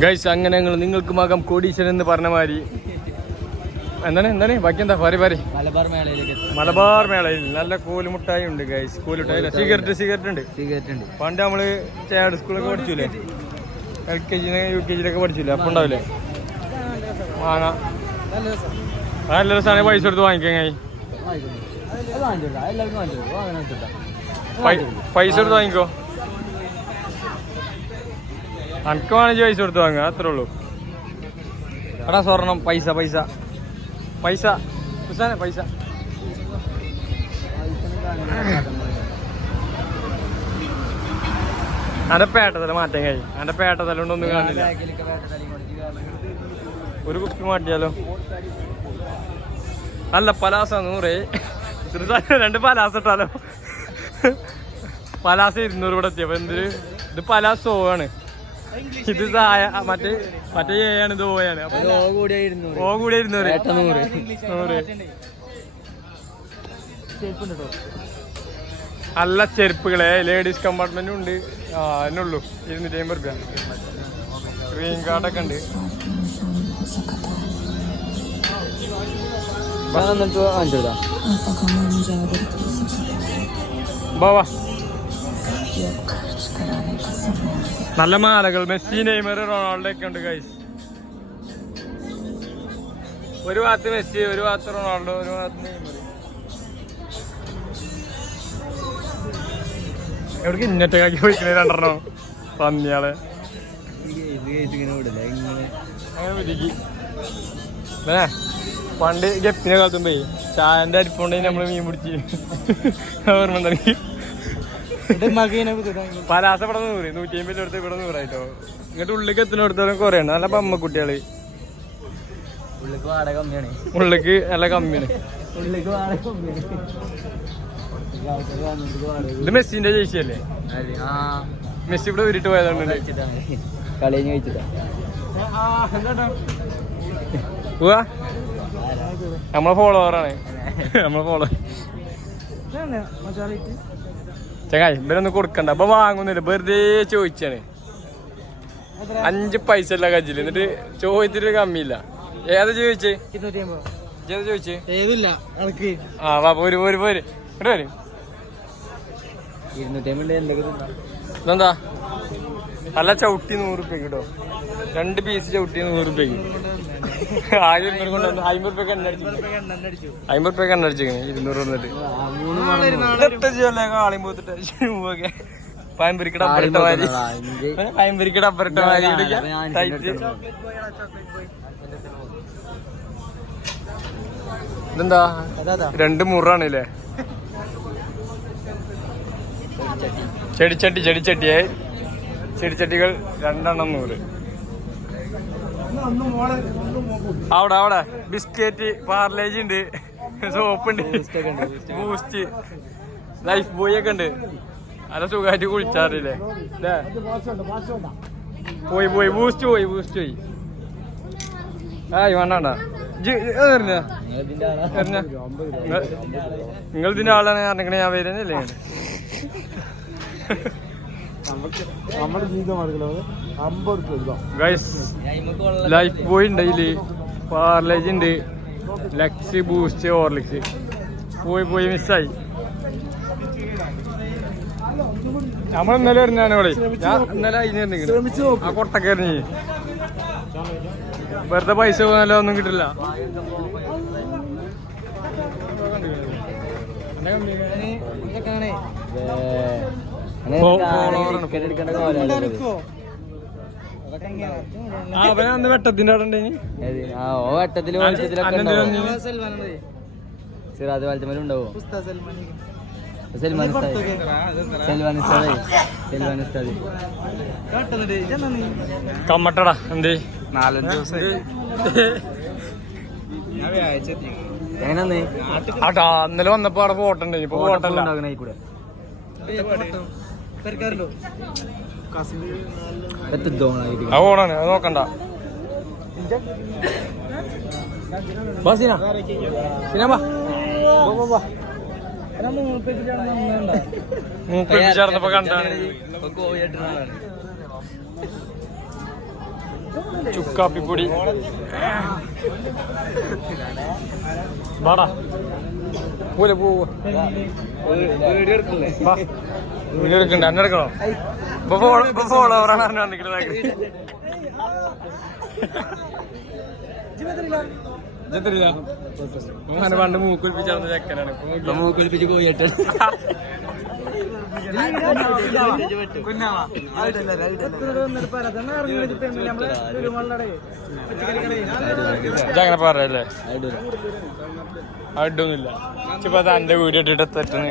Guys അങ്ങനെ ഞങ്ങൾ നിങ്ങൾക്ക് മകം കോടീശ്വരൻ എന്ന് പറഞ്ഞ മാതിരി. എന്താണ് എന്താണ്? ബാക്കി എന്താ? പറ പറ. മലബാർ മേളയിലേക്ക് മലബാർ മേളയിൽ നല്ല കോലുമുട്ടായി ഉണ്ട് ഗൈസ് കോലുമുട്ടായി. സിഗരറ്റ് സിഗരറ്റ് ഉണ്ട്. സിഗരറ്റ് ഉണ്ട്. പണ്ട് നമ്മൾ ചേട് സ്കൂളൊക്കെ പഠിച്ചില്ലേ L K G U K ജിയിലൊക്കെ പഠിച്ചില്ലേ അപ്പൊ ഉണ്ടാവില്ലേ? വാങ്ങാ നല്ല രസമാണ് പൈസ എടുത്ത് വാങ്ങിക്കാൻ പൈസ എടുത്ത് വാങ്ങിക്കോ? അനക്ക് വേണമെങ്കിൽ പൈസ കൊടുത്ത് വാങ്ങുക അത്രേ ഉള്ളൂ. എടാ സ്വർണം പൈസ പൈസ. പൈസ. ഹുസാനെ പൈസ. അന്റെ പേട്ടതല മാറ്റാൻ കഴിയും. അന്റെ പേട്ടതല കൊണ്ടൊന്നും കാണില്ല. ഒരു കുപ്പി മാറ്റിയാലോ? അല്ല പലാസ നൂറേ. രണ്ട് പലാസ ഇട്ടാലോ? പലാസ ഇരുന്നൂറ് ഇവിടെ എത്തിയപ്പോ എന്തൊരു ഇത് പലാസ ഓയാണ് ഇത് സായ മറ്റേ മറ്റേ ചെയ്യാണ് ആണ് ഇത് പോയാണ് ഓ കൂടി ഇരുന്നൂറ്. നൂറ്. നൂറ്. നല്ല ചെരുപ്പുകളെ. ലേഡീസ് കമ്പാർട്ട്മെന്റും ഉണ്ട്. ആ എന്നുള്ളൂ ഇരുന്നൂറ്റി അമ്പത് റുപ്യ. ഗ്രീൻ കാർഡൊക്കെ ഉണ്ട്. ബാ നല്ല മാലകൾ. മെസ്സി നെയ്മർ റൊണാൾഡോ ഒക്കെ ഉണ്ട് ഗൈസ് ഒരു ഭാഗത്ത് മെസ്സി ഒരു ഭാഗത്ത് റൊണാൾഡോ ഒരു ഭാഗത്ത് നെയ്മർ. എവിടേക്ക് ഇന്നറ്റക്കാക്കി പോയിക്കണേ രണ്ടെണ്ണം? പന്നിയാളെ. പണ്ട് ഗപ്പിനെ കാത്തുമ്പോ ചായന്റെ അരിപ്പുണ്ടെങ്കിൽ നമ്മൾ മീൻ പിടിച്ച്. ഓർമ്മ ഉണ്ടെങ്കിൽ. പലാസ ഇവിടെ നൂറ് നൂറ്റി അമ്പത് അടുത്ത് ഇവിടെ നൂറായിട്ടോ. ഇങ്ങോട്ട് ഉള്ളിലേക്ക് എത്തുന്നിടത്തോളം കുറേ ഉണ്ട് നല്ല പമ്മ കുട്ടികൾ. ഉള്ളിക്ക് നല്ല കമ്മിയാണ്. ഇത് മെസ്സിന്റെ ചേച്ചിയല്ലേ ആ. മെസ്സി ഇവിടെ ഉരുട്ട് പോയതുകൊണ്ട്. കളി പോവാ നമ്മളെ ഫോളോവറാണ് നമ്മളെ ഫോളോ ചങ്ങായി ഇവരൊന്നും കൊടുക്കണ്ട. അപ്പൊ വാങ്ങുന്നില്ല. വെറുതെ ചോദിച്ചാണ്. അഞ്ച് പൈസ അല്ല കജിൽ എന്നിട്ട് ചോദിച്ചിട്ട് കമ്മിയില്ല. ഏതാ ചോദിച്ചേ? ഏതാ ചോദിച്ചേ? ഏതില്ല ആ വാ പോര് പോര് പോര്. വരും. ഇരുന്നൂറ്റി അമ്പത് എന്തൊക്കെ തിന്നാം? ഇതെന്താ? അല്ല ചവിട്ടി നൂറ് റുപ്യക്ക് കേട്ടോ. രണ്ട് പീസ് ചവിട്ടി നൂറ് റുപ്യക്ക് ആയിരം രൂപ കൊണ്ട് അമ്പത് റുപ്യക്ക് റുപ്യക്ക് ഇരുന്നൂറ് വന്നിട്ട്. കാളിയും പോത്തിട്ട്? പയമ്പരിക്കട അപ്പരട്ട മാതിരി. പയമ്പരിക്കട അപ്പരട്ട മാതിരി ഇതെന്താ? രണ്ട് മുറാണല്ലേ? ചെടിച്ചട്ടി ചെടിച്ചട്ടിയെ ചെടിച്ചട്ടികൾ രണ്ടെണ്ണം നൂറ്. അവിടെ അവിടെ. ബിസ്ക്കറ്റ് പാർലേജ് ഉണ്ട്. സോപ്പ് ഉണ്ട്. ബൂസ്റ്റ്. ലൈഫ് ബോയ് ഒക്കെ ഉണ്ട്. നല്ല സുഖമായിട്ട് കുളിച്ചാറില്ലേ? ല്ലേ? പോയി പോയി. ബൂസ്റ്റ് പോയി ബൂസ്റ്റ് പോയി. ആയി വേണ്ട എറിഞ്ഞ എറിഞ്ഞ നിങ്ങൾ ഇതിന്റെ ആളാണ് അറിഞ്ഞിട്ട് ഞാൻ വരുന്നില്ലേ നമ്മുടെ ജീവിതം അറിയില്ല അമ്പത് രൂപ ഗൈസ് ലൈഫ് ബോയ് ഉണ്ട് ഇതിൽ പാർലേജ് ഉണ്ട്. ലക്സ് ബൂസ്റ്റ് ഓർലിക്സ് പോയി പോയി മിസ്സായി നമ്മൾ ഇന്നലെ വരുന്നതാണ് ഇവിടെ. ഞാൻ ഇന്നലെ അതിന് ആ കൊട്ടക്ക് എറിഞ്ഞ് വെറുതെ പൈസ പോകുന്നല്ലോ ഒന്നും കിട്ടില്ല. ആ, വെട്ടത്തിന്റെ അവിടെ വട്ടത്തിൽ ഉണ്ടാവും. സൽമാൻ സൽമാൻ സൽമാൻ കമ്മട്ടടാ എന്ത്? നാലഞ്ച് എങ്ങനെ അന്നലെ ഇന്നലെ വന്നപ്പോ അവിടെ ഫോട്ടോ ഉണ്ടായി ഇപ്പൊ ഫോട്ടോ കൂടെ ആ ഫോണാണ് അത് നോക്കണ്ട. ബസിനാ സിനിമ മൂക്ക് ചേർന്നപ്പോ കണ്ടാണ്. ചുക്കാപ്പിപ്പൊടി. വാടാ. പോലെ പോവോ വാ. വീഡിയോ എടുക്കണ്ട എന്നെ എടുക്കണോ? ഇപ്പൊ ഫോളോവറാണ് അങ്ങനെ പണ്ട് മൂക്കുൽപ്പിച്ചാർന്ന ചെക്കനാണ്. മൂക്കൊലിപ്പിച്ച് പോയിട്ട്. ഇതങ്ങനെ പറയല്ലേ? അഡൊന്നുമില്ല ഇപ്പൊ എന്റെ വീഡിയോ ഇട്ടിട്ട് തെറ്റണ്